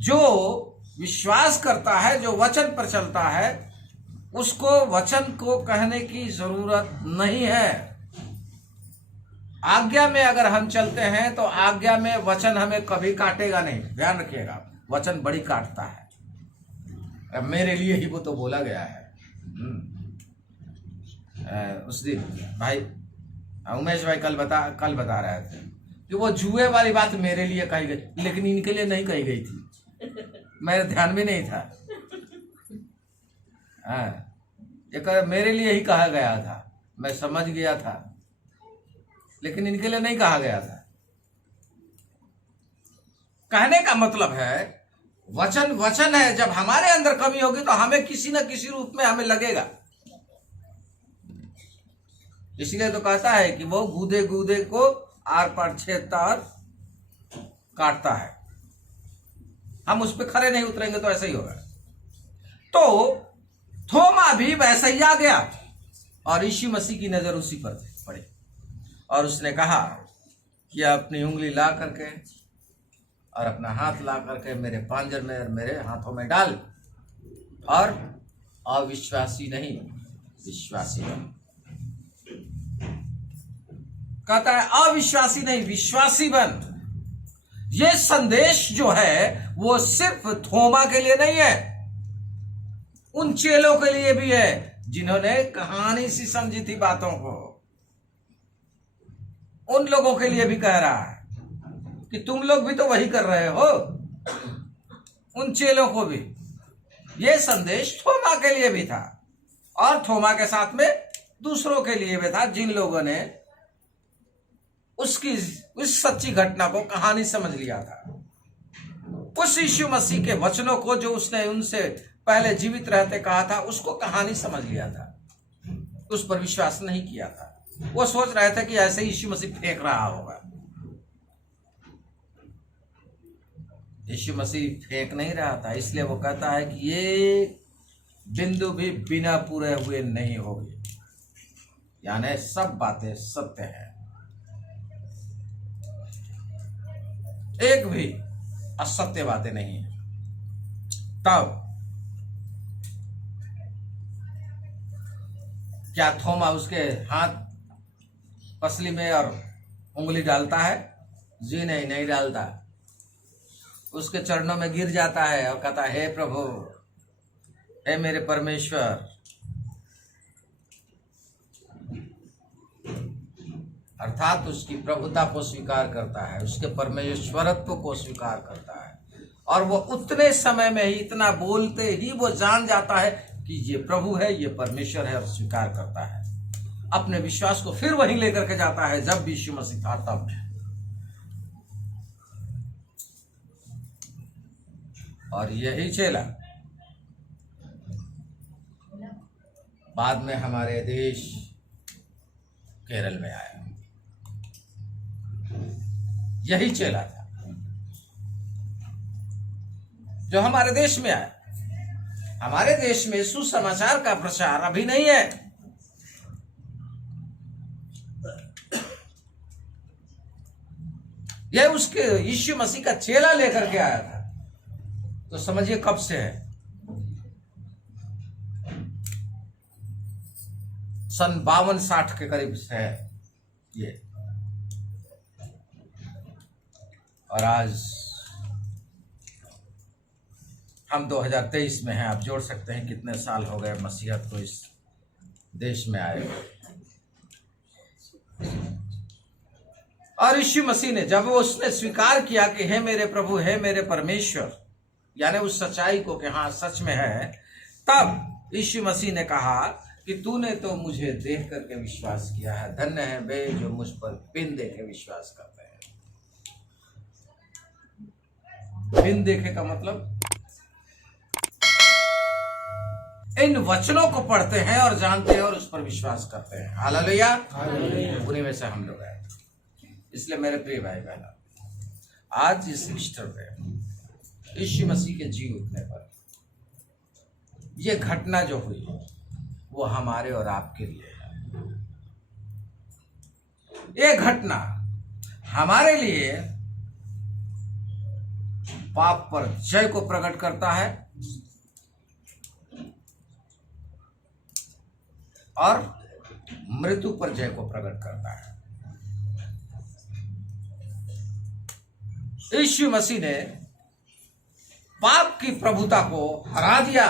जो विश्वास करता है, जो वचन पर चलता है, उसको वचन को कहने की जरूरत नहीं है। आज्ञा में अगर हम चलते हैं तो आज्ञा में वचन हमें कभी काटेगा नहीं। ध्यान रखिएगा, वचन बड़ी काटता है। मेरे लिए ही वो तो बोला गया है। उस दिन भाई उमेश भाई कल बता रहे थे कि वो जुए वाली बात मेरे लिए कही गई, लेकिन इनके लिए नहीं कही गई थी। मेरे ध्यान में नहीं था। ये मेरे लिए ही कहा गया था, मैं समझ गया था, लेकिन इनके लिए नहीं कहा गया था। कहने का मतलब है वचन वचन है। जब हमारे अंदर कमी होगी तो हमें किसी न किसी रूप में हमें लगेगा। इसलिए तो कहता है कि वो गूदे गूदे को आर पार छेदता और काटता है। हम उस पर खड़े नहीं उतरेंगे तो ऐसा ही होगा। तो थोमा भी वैसा ही आ गया और यीशु मसीह की नजर उसी पर पड़ी और उसने कहा कि अपनी उंगली ला करके और अपना हाथ ला करके मेरे पांजर में और मेरे हाथों में डाल, और अविश्वासी नहीं विश्वासी बन। कहता है अविश्वासी नहीं विश्वासी बन। ये संदेश जो है वो सिर्फ थोमा के लिए नहीं है, उन चेलों के लिए भी है जिन्होंने कहानी सी समझी थी बातों को। उन लोगों के लिए भी कह रहा है कि तुम लोग भी तो वही कर रहे हो। उन चेलों को भी ये संदेश थोमा के लिए भी था, और थोमा के साथ में दूसरों के लिए भी था, जिन लोगों ने उस सच्ची घटना को कहानी समझ लिया था। उस यीशु मसीह के वचनों को जो उसने उनसे पहले जीवित रहते कहा था, उसको कहानी समझ लिया था, उस पर विश्वास नहीं किया था। वो सोच रहे थे कि ऐसे यीशु मसीह फेंक रहा होगा। यीशु मसीह फेंक नहीं रहा था। इसलिए वो कहता है कि ये बिंदु भी बिना पूरे हुए नहीं होगी, यानी सब बातें सत्य है, एक भी असत्य बातें नहीं है। तब क्या थोमा उसके हाथ पसली में और उंगली डालता है? जी नहीं, नहीं डालता। उसके चरणों में गिर जाता है और कहता है, हे प्रभु, हे मेरे परमेश्वर। अर्थात उसकी प्रभुता को स्वीकार करता है, उसके परमेश्वरत्व को स्वीकार करता है, और वो उतने समय में ही, इतना बोलते ही वो जान जाता है कि ये प्रभु है, ये परमेश्वर है, और स्वीकार करता है। अपने विश्वास को फिर वहीं लेकर के जाता है जब यीशु मसीह था तब। और यही चेला बाद में हमारे देश केरल में आया। यही चेला था जो हमारे देश में आया। हमारे देश में सुसमाचार का प्रचार अभी नहीं है। यह उसके यीशु मसीह का चेला लेकर के आया था। तो समझिए कब से है, सन 52-60 के करीब से है ये। और आज हम 2023 में हैं। आप जोड़ सकते हैं कितने साल हो गए मसीहत को इस देश में आए। और यीशु मसीह ने जब वो उसने स्वीकार किया कि हे मेरे प्रभु, हे मेरे परमेश्वर, यानी उस सच्चाई को कि हाँ सच में है, तब यीशु मसीह ने कहा कि तूने तो मुझे देख करके विश्वास किया है, धन्य है वे जो मुझ पर बिन देखे विश्वास करते हैं। बिन देखे का मतलब इन वचनों को पढ़ते हैं और जानते हैं और उस पर विश्वास करते हैं। हालेलुया। उन्हीं में से हम लोग हैं। इसलिए मेरे प्रिय भाई बहन, आज इस ईस्टर पे यीशु मसीह के जी उठने पर यह घटना जो हुई वो हमारे और आपके लिए है। यह घटना हमारे लिए पाप पर जय को प्रकट करता है और मृत्यु पर जय को प्रकट करता है। यीशु मसीह ने पाप की प्रभुता को हरा दिया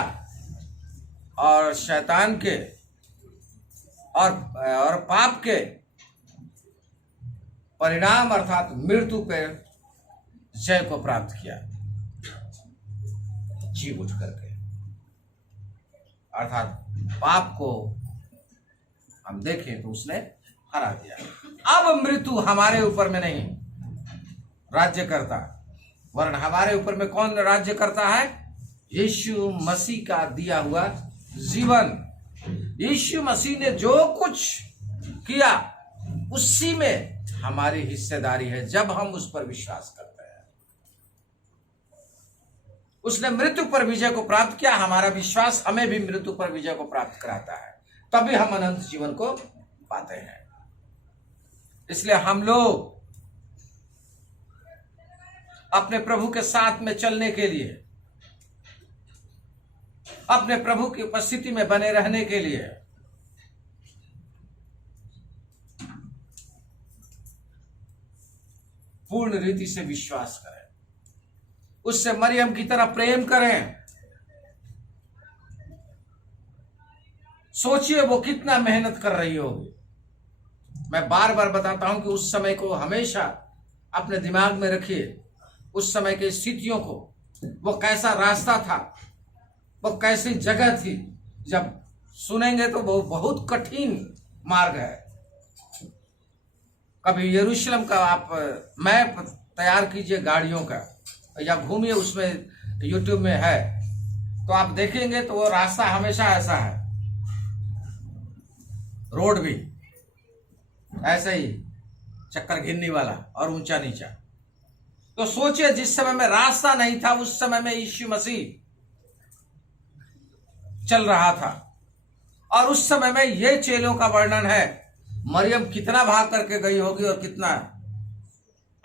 और शैतान के और पाप के परिणाम अर्थात मृत्यु पर जय को प्राप्त किया जी उठ करके। अर्थात पाप को हम देखें तो उसने हरा दिया। अब मृत्यु हमारे ऊपर में नहीं राज्य करता, वरन हमारे ऊपर में कौन राज्य करता है? यीशु मसीह का दिया हुआ जीवन। यीशु मसीह ने जो कुछ किया उसी में हमारी हिस्सेदारी है जब हम उस पर विश्वास करते हैं। उसने मृत्यु पर विजय को प्राप्त किया। हमारा विश्वास हमें भी मृत्यु पर विजय को प्राप्त कराता है, तभी हम अनंत जीवन को पाते हैं। इसलिए हम लोग अपने प्रभु के साथ में चलने के लिए, अपने प्रभु की उपस्थिति में बने रहने के लिए पूर्ण रीति से विश्वास करें, उससे मरियम की तरह प्रेम करें। सोचिए वो कितना मेहनत कर रही होगी। मैं बार बार बताता हूं कि उस समय को हमेशा अपने दिमाग में रखिए, उस समय की स्थितियों को, वो कैसा रास्ता था, वो कैसी जगह थी। जब सुनेंगे तो वो बहुत कठिन मार्ग है। कभी यरूशलेम का आप मैप तैयार कीजिए गाड़ियों का, या घूमिए, उसमें यूट्यूब में है तो आप देखेंगे तो वो रास्ता हमेशा ऐसा है, रोड भी ऐसा ही चक्कर घिरने वाला और ऊंचा नीचा। तो सोचिए जिस समय में रास्ता नहीं था उस समय में यीशु मसीह चल रहा था, और उस समय में ये चेलों का वर्णन है। मरियम कितना भाग करके गई होगी और कितना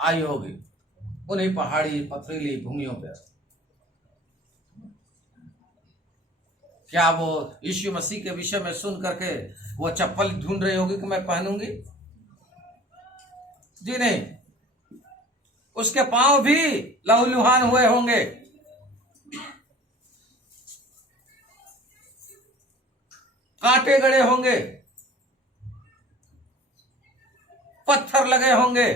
आई होगी उन्हीं पहाड़ी पथरीली भूमियों पर। क्या वो यीशु मसीह के विषय में सुन करके वो चप्पल ढूंढ रही होगी कि मैं पहनूंगी? जी नहीं, उसके पांव भी लहूलुहान हुए होंगे। कांटे गड़े होंगे, पत्थर लगे होंगे,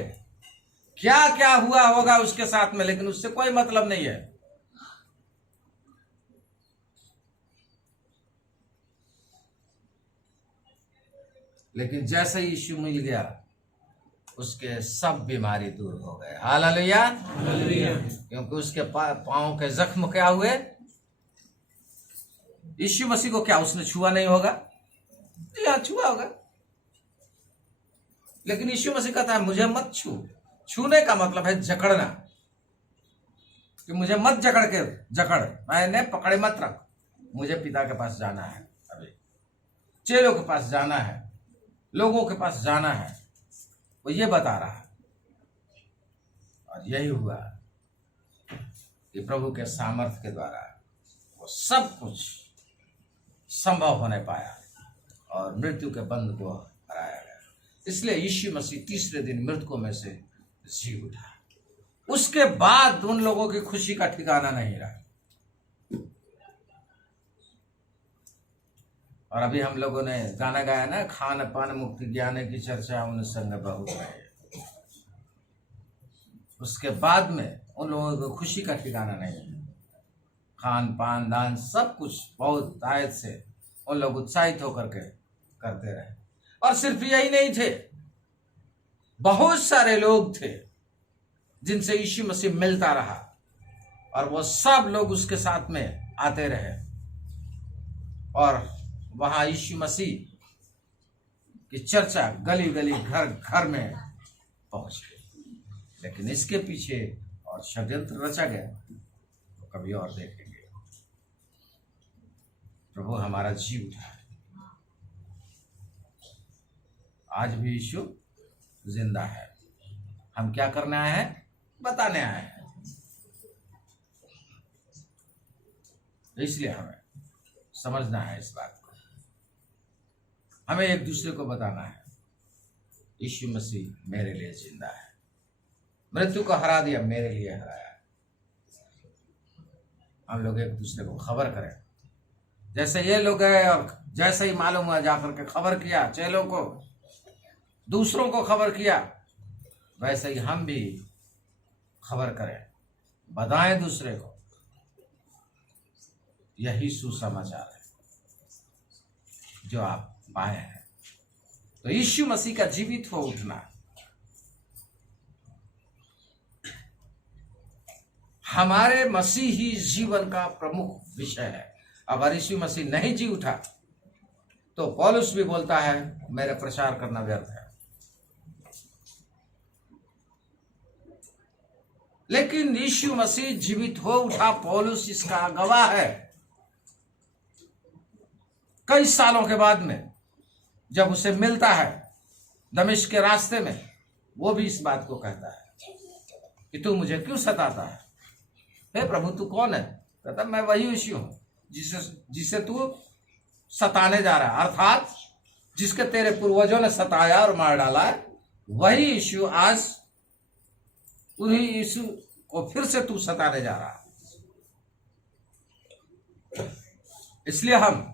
क्या क्या हुआ होगा उसके साथ में, लेकिन उससे कोई मतलब नहीं है। लेकिन जैसे ही यीशु मिल गया, उसके सब बीमारी दूर हो गए। हालेलुया। क्योंकि उसके पांव के जख्म क्या हुए? यीशु मसीह को क्या उसने छुआ नहीं होगा? या छुआ होगा, लेकिन यीशु मसीह कहता है मुझे मत छू। छूने का मतलब है जकड़ना, कि मुझे मत जकड़, मैंने पकड़े मत रख। मुझे पिता के पास जाना है, अभी चेलों के पास जाना है, लोगों के पास जाना है, वो ये बता रहा है। और यही हुआ कि प्रभु के सामर्थ्य के द्वारा वो सब कुछ संभव होने पाया और मृत्यु के बंध को हराया गया। इसलिए यीशु मसीह तीसरे दिन मृतकों में से जी उठा। उसके बाद उन लोगों की खुशी का ठिकाना नहीं रहा। और अभी हम लोगों ने गाना गाया ना, खान पान मुक्ति ज्ञान की चर्चा उन संग बहुत रहे। उसके बाद में उन लोगों को खुशी का ठिकाना नहीं है। खान पान दान सब कुछ बहुत आयत से उन लोग उत्साहित होकर के करते रहे। और सिर्फ यही नहीं थे, बहुत सारे लोग थे जिनसे यीशु मसीह मिलता रहा, और वो सब लोग उसके साथ में आते रहे और वहां यीशु मसीह की चर्चा गली गली घर घर में पहुंच गई। लेकिन इसके पीछे और षड्यंत्र रचा गया, तो कभी और देखेंगे। प्रभु हमारा जी उठा है। आज भी यीशु जिंदा है। हम क्या करने आए हैं? बताने आए हैं। इसलिए हमें समझना है इस बात को, हमें एक दूसरे को बताना है यीशु मसीह मेरे लिए जिंदा है, मृत्यु को हरा दिया, मेरे लिए हराया। हम लोग एक दूसरे को खबर करें। जैसे ये लोग गए और जैसे ही मालूम हुआ जाकर के खबर किया, चेलों को, दूसरों को खबर किया, वैसे ही हम भी खबर करें, बताएं दूसरे को। यही सुसमाचार है जो आप पाए हैं। तो यीशु मसीह का जीवित हो उठना हमारे मसीही जीवन का प्रमुख विषय है। अगर यीशु मसीह नहीं जी उठा तो पौलुस भी बोलता है मेरा प्रचार करना व्यर्थ है। लेकिन यीशु मसीह जीवित हो उठा, पौलुस इसका गवाह है। कई सालों के बाद में जब उसे मिलता है दमिश्क के रास्ते में, वो भी इस बात को कहता है कि तू मुझे क्यों सताता है? हे प्रभु तू कौन है? कहता मैं वही यीशु हूं जिसे तू सताने जा रहा है, अर्थात जिसके तेरे पूर्वजों ने सताया और मार डाला है, वही यीशु आज उन्हीं यीशु को फिर से तू सताने जा रहा है। इसलिए हम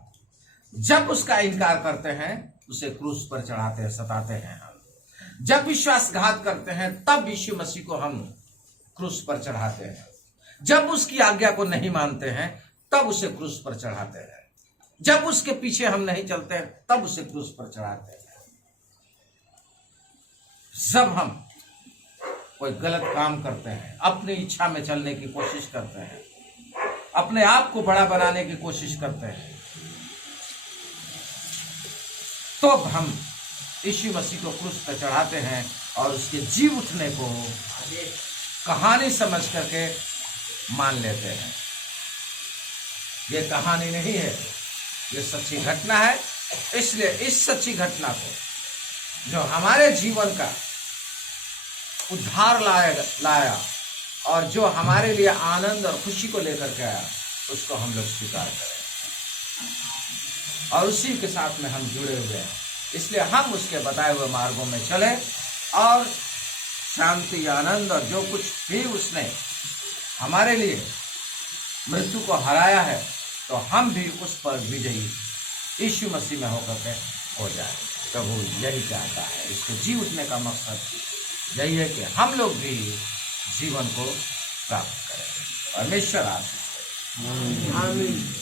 जब उसका इनकार करते हैं, उसे क्रूस पर चढ़ाते हैं, सताते हैं। हम जब विश्वासघात करते हैं, तब यीशु मसीह को हम क्रूस पर चढ़ाते हैं। जब उसकी आज्ञा को नहीं मानते हैं, तब उसे क्रूस पर चढ़ाते हैं। जब उसके पीछे हम नहीं चलते हैं, तब उसे क्रूस पर चढ़ाते हैं। जब हम कोई गलत काम करते हैं, अपनी इच्छा में चलने की कोशिश करते हैं, अपने आप को बड़ा बनाने की कोशिश करते हैं, तो हम यीशु मसीह को क्रूस पर चढ़ाते हैं और उसके जी उठने को कहानी समझ करके मान लेते हैं। ये कहानी नहीं है, ये सच्ची घटना है। इसलिए इस सच्ची घटना को जो हमारे जीवन का उद्धार लाया और जो हमारे लिए आनंद और खुशी को लेकर के आया, उसको हम लोग स्वीकार करें और उसी के साथ में हम जुड़े हुए हैं। इसलिए हम उसके बताए हुए मार्गों में चलें और शांति, आनंद और जो कुछ भी उसने हमारे लिए मृत्यु को हराया है, तो हम भी उस पर विजयी यीशु मसीह में होकर के हो जाए। प्रभु यही चाहता है। इसके जी उठने का मकसद यही है कि हम लोग भी जीवन को प्राप्त करें। परमेश्वर आशीष दे। आमीन।